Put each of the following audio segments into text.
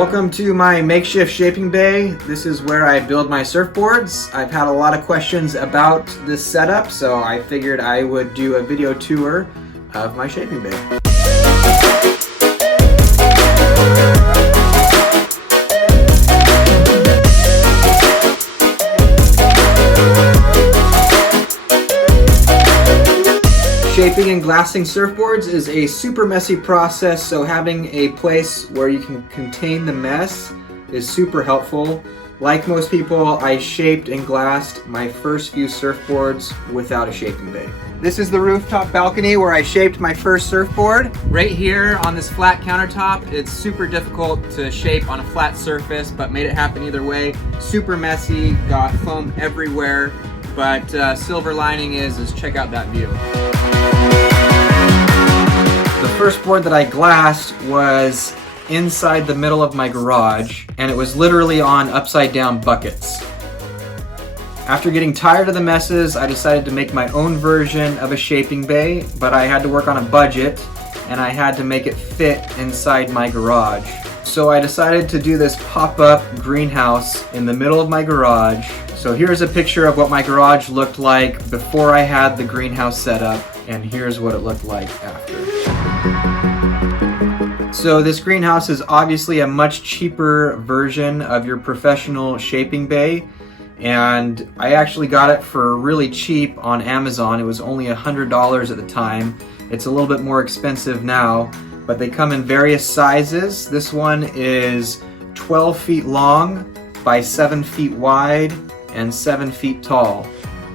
Welcome to my makeshift shaping bay. This is where I build my surfboards. I've had a lot of questions about this setup, so I figured I would do a video tour of my shaping bay. Shaping and glassing surfboards is a super messy process, so having a place where you can contain the mess is super helpful. Like most people, I shaped and glassed my first few surfboards without a shaping bay. This is the rooftop balcony where I shaped my first surfboard. Right here on this flat countertop, it's super difficult to shape on a flat surface, but made it happen either way. Super messy, got foam everywhere, but silver lining is check out that view. The first board that I glassed was inside the middle of my garage, and it was literally on upside down buckets. After getting tired of the messes, I decided to make my own version of a shaping bay, but I had to work on a budget and I had to make it fit inside my garage. So I decided to do this pop-up greenhouse in the middle of my garage. So here's a picture of what my garage looked like before I had the greenhouse set up, and here's what it looked like after. So this greenhouse is obviously a much cheaper version of your professional shaping bay, and I actually got it for really cheap on Amazon. It was only $100 at the time. It's a little bit more expensive now, but they come in various sizes. This one is 12 feet long by 7 feet wide and 7 feet tall.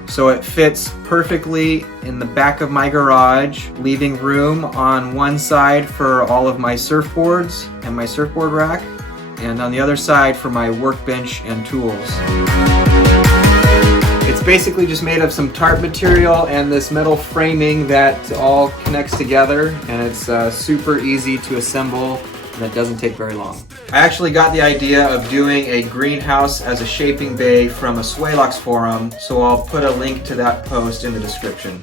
So it fits perfectly in the back of my garage, leaving room on one side for all of my surfboards and my surfboard rack, and on the other side for my workbench and tools. It's basically just made of some tarp material and this metal framing that all connects together, and it's super easy to assemble, and it doesn't take very long. I actually got the idea of doing a greenhouse as a shaping bay from a Swaylox forum, so I'll put a link to that post in the description.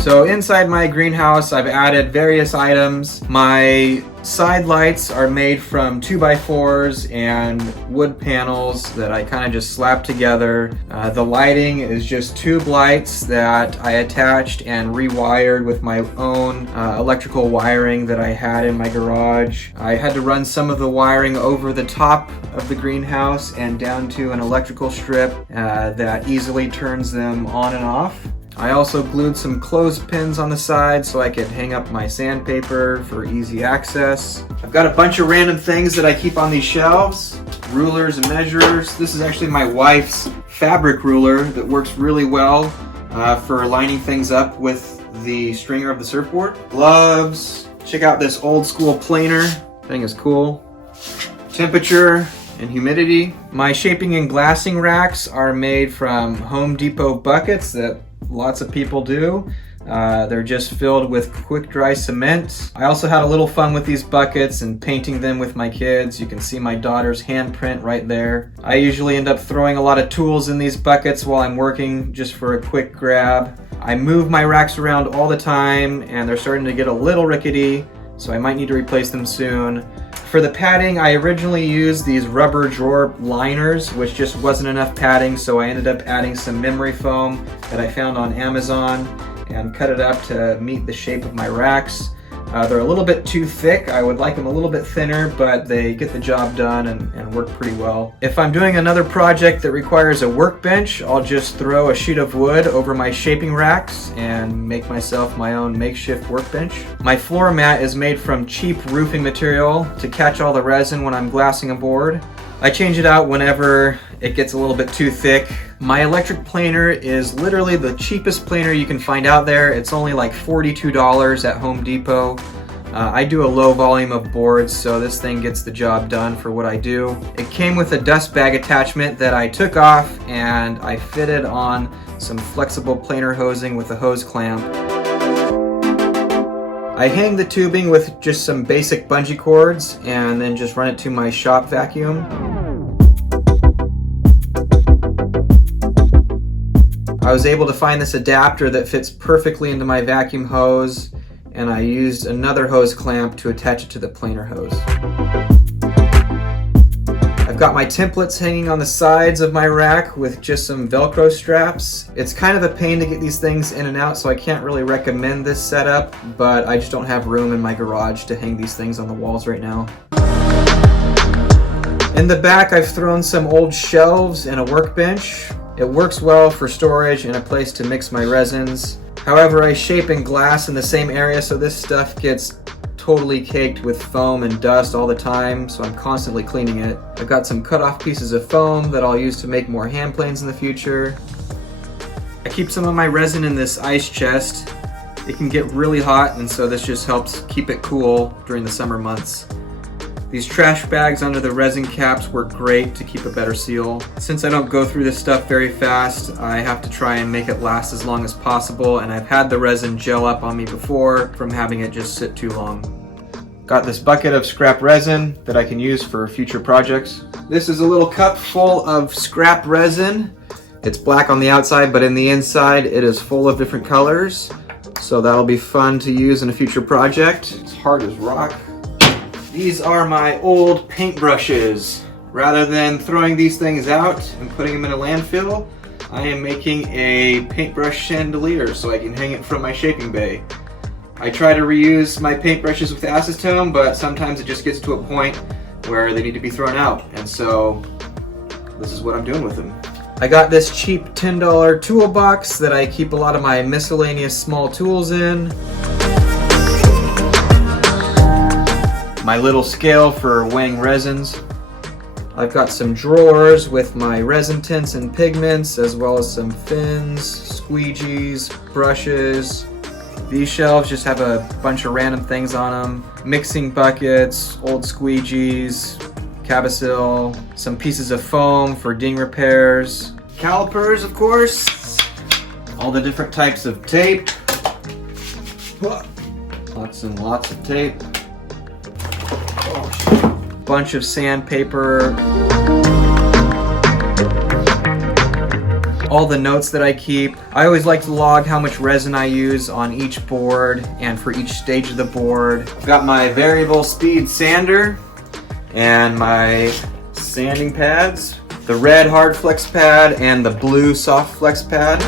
So inside my greenhouse, I've added various items. My side lights are made from 2x4s and wood panels that I kind of just slapped together. The lighting is just tube lights that I attached and rewired with my own electrical wiring that I had in my garage. I had to run some of the wiring over the top of the greenhouse and down to an electrical strip that easily turns them on and off. I also glued some clothespins on the side so I could hang up my sandpaper for easy access. I've got a bunch of random things that I keep on these shelves. Rulers and measures. This is actually my wife's fabric ruler that works really well for lining things up with the stringer of the surfboard. Gloves. Check out this old school planer. Thing is cool. Temperature and humidity. My shaping and glassing racks are made from Home Depot buckets that lots of people do. They're just filled with quick dry cement. I also had a little fun with these buckets and painting them with my kids. You can see my daughter's handprint right there. I usually end up throwing a lot of tools in these buckets while I'm working just for a quick grab. I move my racks around all the time and they're starting to get a little rickety, so I might need to replace them soon. For the padding, I originally used these rubber drawer liners, which just wasn't enough padding, so I ended up adding some memory foam that I found on Amazon and cut it up to meet the shape of my racks. They're a little bit too thick. I would like them a little bit thinner, but they get the job done and work pretty well. If I'm doing another project that requires a workbench, I'll just throw a sheet of wood over my shaping racks and make myself my own makeshift workbench. My floor mat is made from cheap roofing material to catch all the resin when I'm glassing a board. I change it out whenever it gets a little bit too thick. My electric planer is literally the cheapest planer you can find out there. It's only like $42 at Home Depot. I do a low volume of boards, so this thing gets the job done for what I do. It came with a dust bag attachment that I took off and I fitted on some flexible planer hosing with a hose clamp. I hang the tubing with just some basic bungee cords and then just run it to my shop vacuum. I was able to find this adapter that fits perfectly into my vacuum hose, and I used another hose clamp to attach it to the planer hose. I've got my templates hanging on the sides of my rack with just some Velcro straps. It's kind of a pain to get these things in and out, so I can't really recommend this setup, but I just don't have room in my garage to hang these things on the walls right now. In the back, I've thrown some old shelves and a workbench. It works well for storage and a place to mix my resins. However, I shape and glass in the same area, so this stuff gets totally caked with foam and dust all the time, so I'm constantly cleaning it. I've got some cut off pieces of foam that I'll use to make more hand planes in the future. I keep some of my resin in this ice chest. It can get really hot, and so this just helps keep it cool during the summer months. These trash bags under the resin caps work great to keep a better seal. Since I don't go through this stuff very fast, I have to try and make it last as long as possible, and I've had the resin gel up on me before from having it just sit too long. Got this bucket of scrap resin that I can use for future projects. This is a little cup full of scrap resin. It's black on the outside, but in the inside it is full of different colors. So that'll be fun to use in a future project. It's hard as rock. These are my old paintbrushes. Rather than throwing these things out and putting them in a landfill, I am making a paintbrush chandelier so I can hang it from my shaping bay. I try to reuse my paintbrushes with acetone, but sometimes it just gets to a point where they need to be thrown out, and so this is what I'm doing with them. I got this cheap $10 toolbox that I keep a lot of my miscellaneous small tools in. My little scale for weighing resins. I've got some drawers with my resin tints and pigments, as well as some fins, squeegees, brushes. These shelves just have a bunch of random things on them. Mixing buckets, old squeegees, Cabasil, some pieces of foam for ding repairs. Calipers, of course. All the different types of tape. Lots and lots of tape. Bunch of sandpaper. All the notes that I keep. I always like to log how much resin I use on each board and for each stage of the board. I've got my variable speed sander and my sanding pads. The red hard flex pad and the blue soft flex pad.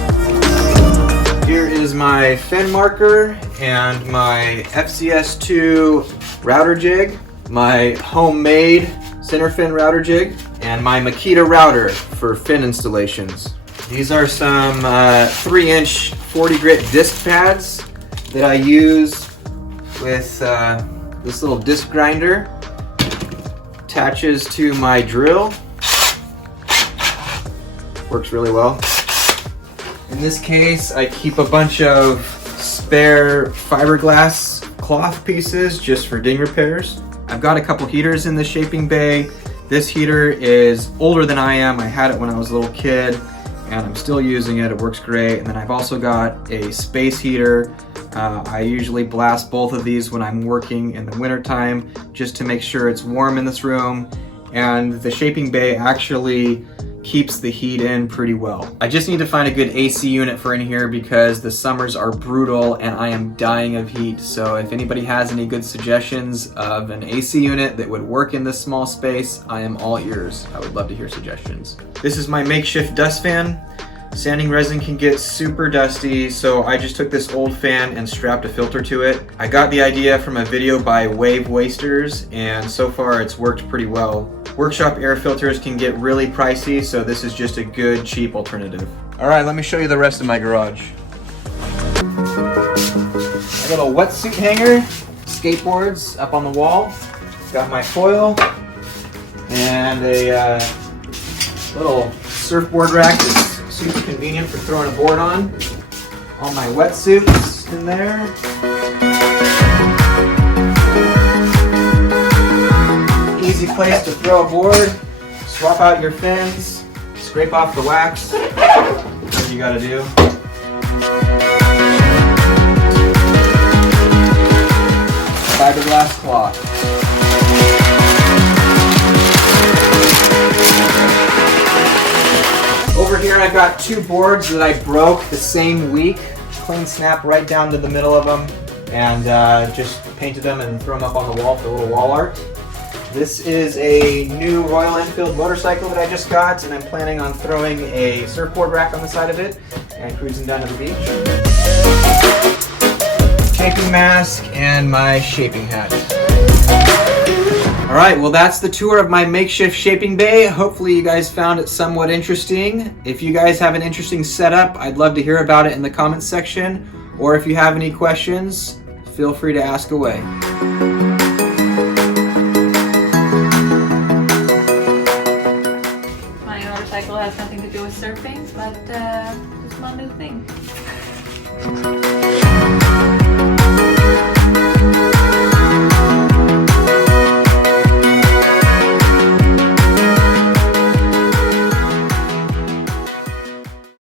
Here is my fin marker and my FCS2 router jig. My homemade center fin router jig, and my Makita router for fin installations. These are some 3-inch 40 grit disc pads that I use with this little disc grinder. Attaches to my drill. Works really well. In this case, I keep a bunch of spare fiberglass cloth pieces just for ding repairs. I've got a couple heaters in the shaping bay. This heater is older than I am. I had it when I was a little kid and I'm still using it. It works great. And then I've also got a space heater. I usually blast both of these when I'm working in the wintertime just to make sure it's warm in this room. And the shaping bay actually keeps the heat in pretty well. I just need to find a good AC unit for in here because the summers are brutal and I am dying of heat. So if anybody has any good suggestions of an AC unit that would work in this small space, I am all ears. I would love to hear suggestions. This is my Makeshift Dust Fan. Sanding resin can get super dusty, so I just took this old fan and strapped a filter to it. I got the idea from a video by Wave Wasters, and so far it's worked pretty well. Workshop air filters can get really pricey, so this is just a good, cheap alternative. All right, let me show you the rest of my garage. I got a wetsuit hanger, skateboards up on the wall. Got my foil, and a little surfboard rack that's super convenient for throwing a board on. All my wetsuits in there. Easy place to throw a board. Swap out your fins, scrape off the wax. That's what you gotta do. Fiberglass cloth. Over here I've got 2 boards that I broke the same week. Clean snap right down to the middle of them, and just painted them and threw them up on the wall for a little wall art. This is a new Royal Enfield motorcycle that I just got, and I'm planning on throwing a surfboard rack on the side of it and cruising down to the beach. Shaping mask and my shaping hat. Alright, well that's the tour of my makeshift shaping bay. Hopefully you guys found it somewhat interesting. If you guys have an interesting setup, I'd love to hear about it in the comments section. Or if you have any questions, feel free to ask away. My motorcycle has nothing to do with surfing, but it's my new thing.